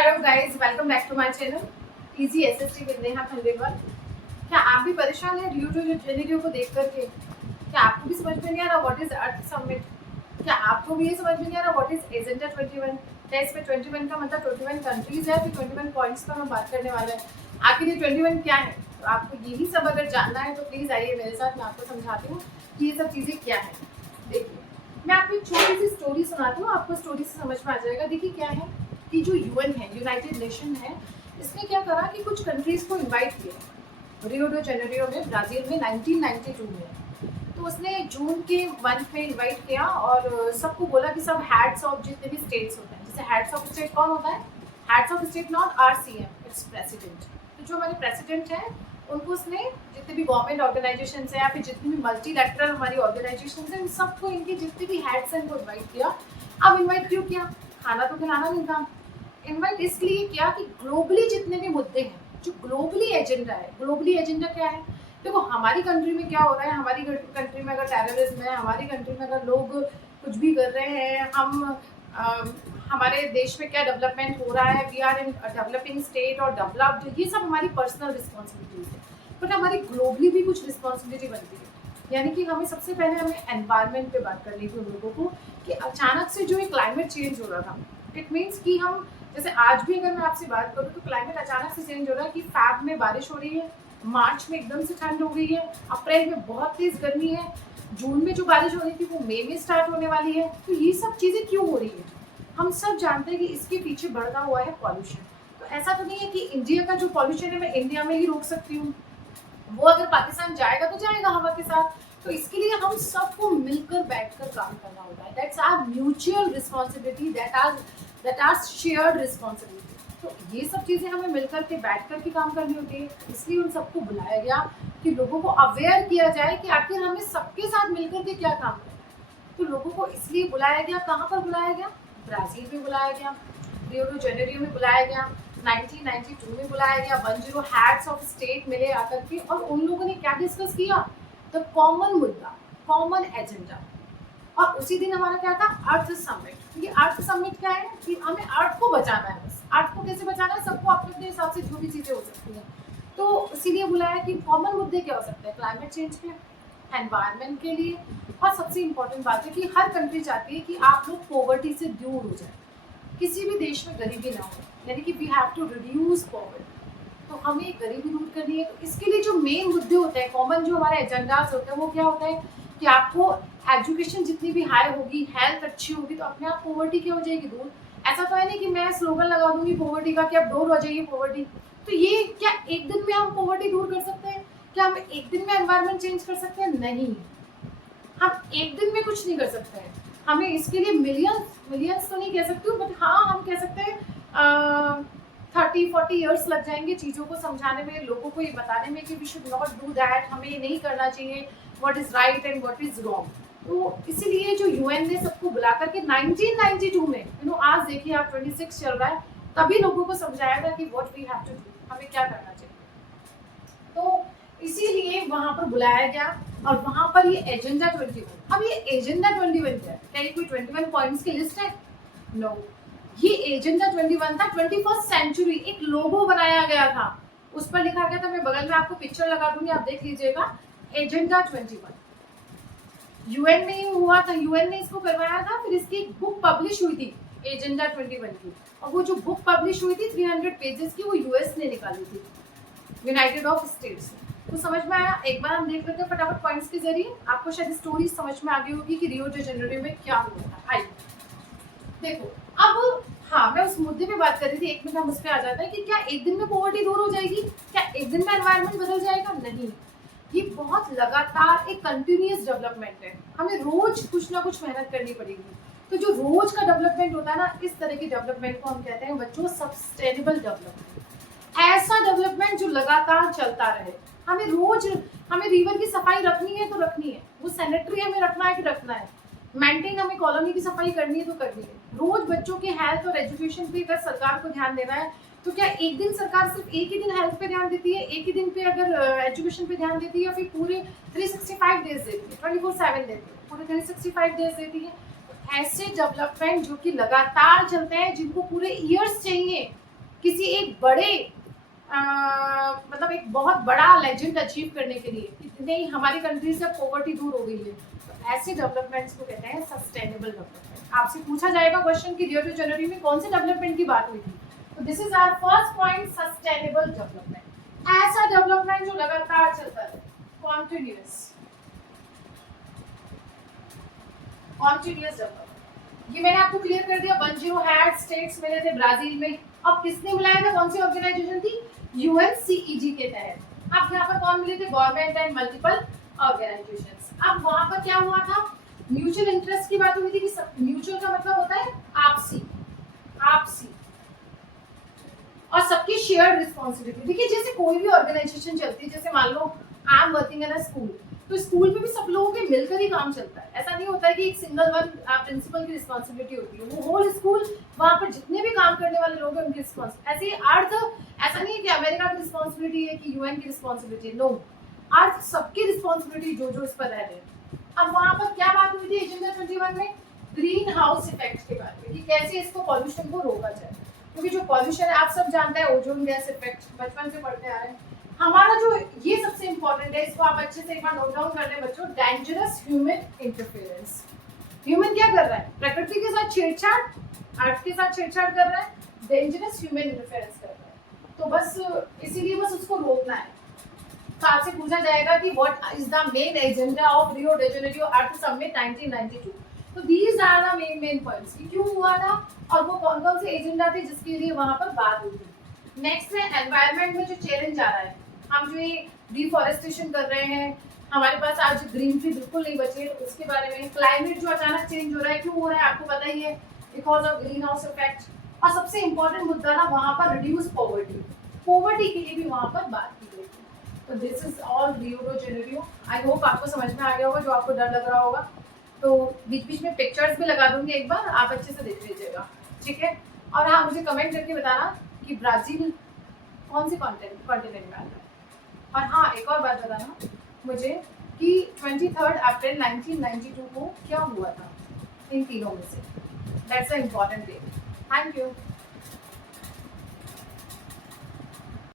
Hello guys, welcome back to my channel easy SST with Neha Khandelwal. क्या आप भी परेशान हैं रियो टू जेनेरियो को देख करके? क्या आपको भी समझ में नहीं आ रहा व्हाट इज अर्थ समिट? क्या आपको भी ये समझ में नहीं आ रहा व्हाट इज एजेंडा 21? क्या इसमें 21 का मतलब 21 कंट्रीज है, फिर 21 पॉइंट्स पर हम बात करने वाले हैं। आखिर ये 21 क्या है? तो आपको यही सब अगर जानना है तो प्लीज आइए मेरे साथ, मैं आपको समझाती हूँ कि ये सब चीजें क्या है। देखिए, मैं आपको एक छोटी सी स्टोरी सुनाती हूँ, आपको स्टोरी से समझ में आ जाएगा। देखिए क्या है कि जो यूएन है, यूनाइटेड नेशन है, इसने क्या करा कि कुछ कंट्रीज को इनवाइट किया रियो डो जेनेरियो में, ब्राजील में 1992 में। तो उसने जून के मंथ में इनवाइट किया और सबको बोला कि सब हेड्स ऑफ जितने भी स्टेट्स होते हैं, जैसे हेड्स ऑफ स्टेट कौन होता है? Heads of state not RCM, it's president. तो जो हमारे प्रेसिडेंट हैं उनको उसने, जितने भी गवर्नमेंट ऑर्गेनाइजेशन है या फिर जितनी भी मल्टीलैटरल हमारी ऑर्गेनाइजेशन है, इन सबको, इनके जितने भी हेड्स हैं उनको इन्वाइट किया। अब इन्वाइट क्यों किया? खाना तो खिलाना नहीं था। इन्वाइट इसलिए किया कि ग्लोबली जितने भी मुद्दे हैं, जो ग्लोबली एजेंडा है, ग्लोबली एजेंडा क्या है? देखो, हमारी कंट्री में क्या हो रहा है, हमारी कंट्री में अगर टेररिज्म है, हमारी कंट्री में अगर लोग कुछ भी कर रहे हैं, हमारे देश में क्या डेवलपमेंट हो रहा है, we are in developing state और डेवलप्ड, ये सब हमारी पर्सनल रिस्पॉन्सिबिलिटीज है। बट हमारी ग्लोबली भी कुछ रिस्पॉन्सिबिलिटी बनती है। यानी कि हमें सबसे पहले हमें एनवायरनमेंट पे बात करनी थी उन लोगों को कि अचानक से जो ये क्लाइमेट चेंज हो रहा था, इट मीन्स कि हम, जैसे आज भी अगर मैं आपसे बात करूँ तो क्लाइमेट अचानक से चेंज हो रहा है कि फैब में बारिश हो रही है, मार्च में एकदम से ठंड हो गई है, अप्रैल में बहुत तेज गर्मी है, जून में जो बारिश हो रही थी वो मई में स्टार्ट होने वाली है। तो ये सब चीजें क्यों हो रही है? हम सब जानते हैं कि इसके पीछे बढ़ता हुआ है पॉल्यूशन। तो ऐसा तो नहीं है कि इंडिया का जो पॉल्यूशन है मैं इंडिया में ही रोक सकती हूँ, वो अगर पाकिस्तान जाएगा तो जाएगा हवा के साथ। तो इसके लिए हम सबको मिलकर बैठकर काम करना होता है। That's our mutual responsibility, that are shared responsibility. तो ये सब चीजें हमें मिलकर के बैठ कर के काम करनी होती है। इसलिए उन सबको बुलाया गया कि लोगों को अवेयर किया जाए कि आखिर हमें सबके साथ मिलकर के क्या काम करना है। तो लोगों को इसलिए बुलाया गया। कहाँ पर बुलाया गया? ब्राजील में बुलाया गया, रियो डो जेनेरियो में बुलाया गया, 1992 में बुलाया गया। 10 हेड्स ऑफ स्टेट मिले आकर के, और उन लोगों ने क्या डिस्कस किया? द कॉमन मुद्दा, कॉमन एजेंडा। और उसी दिन हमारा क्या था? अर्थ समिट। ये अर्थ समिट क्या है कि हमें अर्थ को बचाना है। बस अर्थ को कैसे बचाना है? सबको अपने अपने हिसाब से जो भी चीजें हो सकती हैं, तो इसीलिए बुलाया कि कॉमन मुद्दे क्या हो सकते हैं क्लाइमेट चेंज के, एनवायरनमेंट के लिए। और सबसे इम्पोर्टेंट बात है कि हर कंट्री चाहती है कि आप लोग पॉवर्टी से दूर हो जाए, किसी भी देश में गरीबी ना हो, यानी कि we have to reduce poverty. तो हमें गरीबी दूर करनी है। तो इसके लिए जो मेन मुद्दे होते हैं, कॉमन जो हमारे एजेंडाज होते हैं, वो क्या होता है कि आपको एजुकेशन जितनी भी हाई होगी, हेल्थ अच्छी होगी, तो अपने आप पॉवर्टी क्या हो जाएगी? दूर। ऐसा तो है नहीं कि मैं स्लोगन लगा दूंगी पॉवर्टी का कि अब दूर हो जाइए पॉवर्टी। तो ये क्या एक दिन में हम पॉवर्टी दूर कर सकते हैं? क्या हम एक दिन में एनवायरमेंट चेंज कर सकते हैं? नहीं, हम एक दिन में कुछ नहीं कर सकते हैं। हमें इसके लिए मिलियंस तो नहीं कह सकती हूँ, बट हाँ हम कह सकते हैं 30-40 ईयर्स लग जाएंगे चीज़ों को समझाने में, लोगों को ये बताने में कि we should not do that, हमें ये नहीं करना चाहिए, what is right and what is wrong. तो इसीलिए जो यूएन ने सबको बुला करके 1992 में, आज देखिए आप 26 चल रहा है, तभी लोगों को समझाया था कि what we have to do, हमें क्या करना चाहिए। तो इसीलिए वहां पर बुलाया गया और वहां पर ये एजेंडा 21। अब ये एजेंडा 21 क्या है? क्या ये कोई 21 पॉइंट्स की लिस्ट है? नो, ये एजेंडा 21 था। 21st सेंचुरी एक लोगो बनाया गया था, उस पर लिखा गया था, मैं बगल में आपको पिक्चर लगा दूंगी, आप देख लीजिएगा। एजेंडा 21 यूएन में ही हुआ था, यूएन ने इसको करवाया था। फिर इसकी एक बुक पब्लिश हुई थी एजेंडा 21 की, और वो जो बुक पब्लिश हुई थी 300 पेजेस की, वो यूएस ने निकाली थी, यूनाइटेड ऑफ स्टेट्स। तो समझ में आया? एक बार हम देख लेते हैं फटाफट पॉइंट्स के जरिए, आपको शायद स्टोरी समझ में आ गई होगी कि रियो डे जेनेरियो में क्या हुआ था। आइए देखो। अब हाँ, मैं उस मुद्दे पे बात कर रही थी, एक मिनट हम उस पर आ जाता है कि क्या एक दिन में पॉवर्टी दूर हो जाएगी? क्या एक दिन में एनवायरनमेंट बदल जाएगा? नहीं, ये बहुत लगातार एक कंटिन्यूअस डेवलपमेंट है। हमें रोज कुछ ना कुछ मेहनत करनी पड़ेगी। तो जो रोज का डेवलपमेंट होता है ना, इस तरह के डेवलपमेंट को हम कहते हैं बच्चों सस्टेनेबल डेवलपमेंट। ऐसा डेवलपमेंट जो लगातार चलता रहे। हमें रोज, हमें रिवर की सफाई रखनी है तो रखनी है, वो सैनिटरी हमें रखना है कि रखना है, मेंटेन हमें कॉलोनी की सफाई करनी है तो करनी है। रोज बच्चों के हेल्थ और एजुकेशन पे अगर सरकार को ध्यान देना है, तो क्या एक दिन सरकार सिर्फ एक ही दिन हेल्थ पे ध्यान देती है, एक ही दिन पे अगर एजुकेशन पे ध्यान देती है, या फिर पूरे 365 डेज देती है, 24/7 देती है, पूरे 365 डेज देती है? तो ऐसे डेवलपमेंट जो कि लगातार चलते हैं, जिनको पूरे ईयर्स चाहिए, किसी एक बड़े मतलब एक बहुत बड़ा लेजेंड अचीव करने के लिए, इतने ही हमारी कंट्री से पॉवर्टी दूर हो गई है, तो ऐसे डेवलपमेंट्स को कहते हैं सस्टेनेबल डेवलपमेंट। आपसे पूछा जाएगा क्वेश्चन कि रियो डी जेनेरो में कौन से डेवलपमेंट की बात हुई थी, तो this is our first point, sustainable development. ऐसा डेवलपमेंट जो लगातार चलता है, कॉन्टिन्यूअस डेवलपमेंट। ये मैंने आपको क्लियर कर दिया। 10 स्टेट्स मिले थे ब्राजील में। अब किसने बुलाया था, कौन सी ऑर्गेनाइजेशन थी, यूएनसीईजी के तहत। अब यहाँ पर कौन मिले थे, गवर्नमेंट एंड मल्टीपल ऑर्गेनाइजेशंस। अब वहां पर क्या हुआ था, म्यूचुअल इंटरेस्ट की बात हुई थी कि म्यूचुअल का मतलब होता है आपसी, आपसी और सबकी शेयर्ड रिस्पॉन्सिबिलिटी। देखिए जैसे कोई भी ऑर्गेनाइजेशन चलती है, जैसे मान लो I am working in a school, तो स्कूल में भी सब लोगों के मिलकर ही काम चलता है। ऐसा नहीं होता है कि एक सिंगल वन प्रिंसिपल की रिस्पॉन्सिबिलिटी होती है, वो होल स्कूल वहां पर जितने भी काम करने वाले लोग हैं उनकी रिस्पॉन्सिबिलिटी। ऐसे ही अर्थ, ऐसा नहीं है कि अमेरिका की रिस्पॉन्सिबिलिटी है कि यूएन की रिस्पॉन्सिबिलिटी है, नो, अर्थ सबकी रिस्पॉन्सिबिलिटी जो जो इस पर रह रहे हैं। अब वहां पर क्या बात हुई थी एजेंडा 21 में, ग्रीन हाउस इफेक्ट के बारे में, कि कैसे इसको पॉल्यूशन को रोका जाए। क्योंकि जो पॉल्यूशन है आप सब जानते हैं, ओजोन गैस इफेक्ट, बचपन से पढ़ते आ रहे हैं। हमारा जो ये सबसे इंपॉर्टेंट है, इसको आप अच्छे से एक बार नोट डाउन कर लें बच्चों, डेंजरस ह्यूमन इंटरफेरेंस। ह्यूमन क्या कर रहा है, प्रकृति के साथ छेड़छाड़, अर्थ के साथ छेड़छाड़ कर रहा है, डेंजरस ह्यूमन इंटरफेरेंस कर रहा है। तो बस इसीलिए बस उसको रोकना है। तो आपसे पूछा जाएगा कि what is the main agenda of Rio de Janeiro Earth Summit 1992। तो these are the main points कि क्यों हुआ था और वो कौन कौन से एजेंडा थे जिसके लिए वहां पर बात हुई थी। नेक्स्ट है एनवायरनमेंट में जो चैलेंज आ रहा है, हम जो ये डिफॉरेस्टेशन कर रहे हैं, हमारे पास आज ग्रीनरी बिल्कुल नहीं बचे, उसके बारे में। क्लाइमेट जो अचानक चेंज हो रहा है, क्यों हो रहा है आपको पता ही है, because of green house effect. और सबसे इंपॉर्टेंट मुद्दा ना वहां पर रिड्यूस पॉवर्टी, पॉवर्टी के लिए भी वहां पर बात की गई थी। तो this is all Rio de Janeiro. I hope आपको समझ में आ गया होगा जो आपको डर लग रहा होगा। तो बीच बीच में पिक्चर्स भी लगा दूंगी, एक बार आप अच्छे से देख लीजिएगा, ठीक है। और हाँ, मुझे कमेंट करके बताना कि ब्राजील कौन से कॉन्टिनेंट में आता है। और हाँ, एक और बात बताना मुझे कि 23 अप्रैल 1992 को क्या हुआ था इन तीनों में से। That's a important day. Thank you.